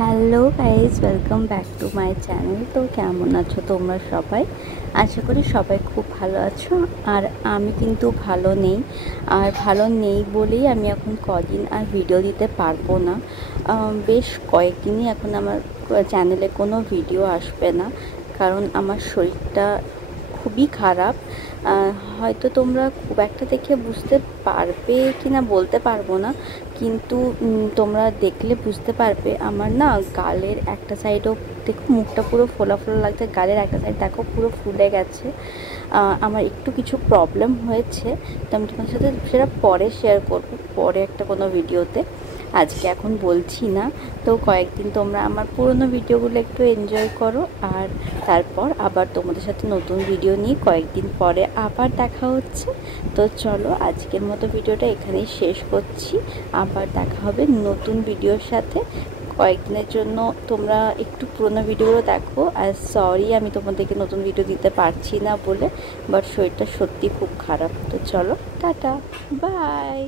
Hello guys, welcome back to my channel. তো কেমন আছো তোমরা সবাই? আশা করি সবাই খুব ভালো আছো। আর আমি কিন্তু ভালো নেই, আর ভালো নেই বলেই আমি এখন কদিন আর ভিডিও দিতে পারবো না। বেশ কয়েকদিনই এখন আমার চ্যানেলে কোনো ভিডিও আসবে না, কারণ আমার শরীরটা খুবই খারাপ। হয়তো তোমরা খুব একটা দেখে বুঝতে পারবে কি না বলতে পারবো না, কিন্তু তোমরা দেখলে বুঝতে পারবে। আমার না গালের একটা সাইডও দেখো, মুখটা পুরো ফোলা ফোলা লাগছে, গালের একটা সাইড দেখো পুরো ফুলে গেছে। আমার একটু কিছু প্রবলেম হয়েছে, তো আমি তোমার সাথে সেটা পরে শেয়ার করবো, পরে একটা কোনো ভিডিওতে। আজকে এখন বলছি না। তো কয়েকদিন তোমরা আমার পুরনো ভিডিওগুলো একটু এনজয় করো, আর তারপর আবার তোমাদের সাথে নতুন ভিডিও নিয়ে কয়েকদিন পরে আবার দেখা হচ্ছে। তো চলো, আজকের মতো ভিডিওটা এখানেই শেষ করছি। আবার দেখা হবে নতুন ভিডিওর সাথে। কয়েকদিনের জন্য তোমরা একটু পুরোনো ভিডিওগুলো দেখো। আর সরি আমি তোমাদেরকে নতুন ভিডিও দিতে পারছি না বলে, বাট শরীরটা সত্যি খুব খারাপ। তো চলো, টাটা, বাই।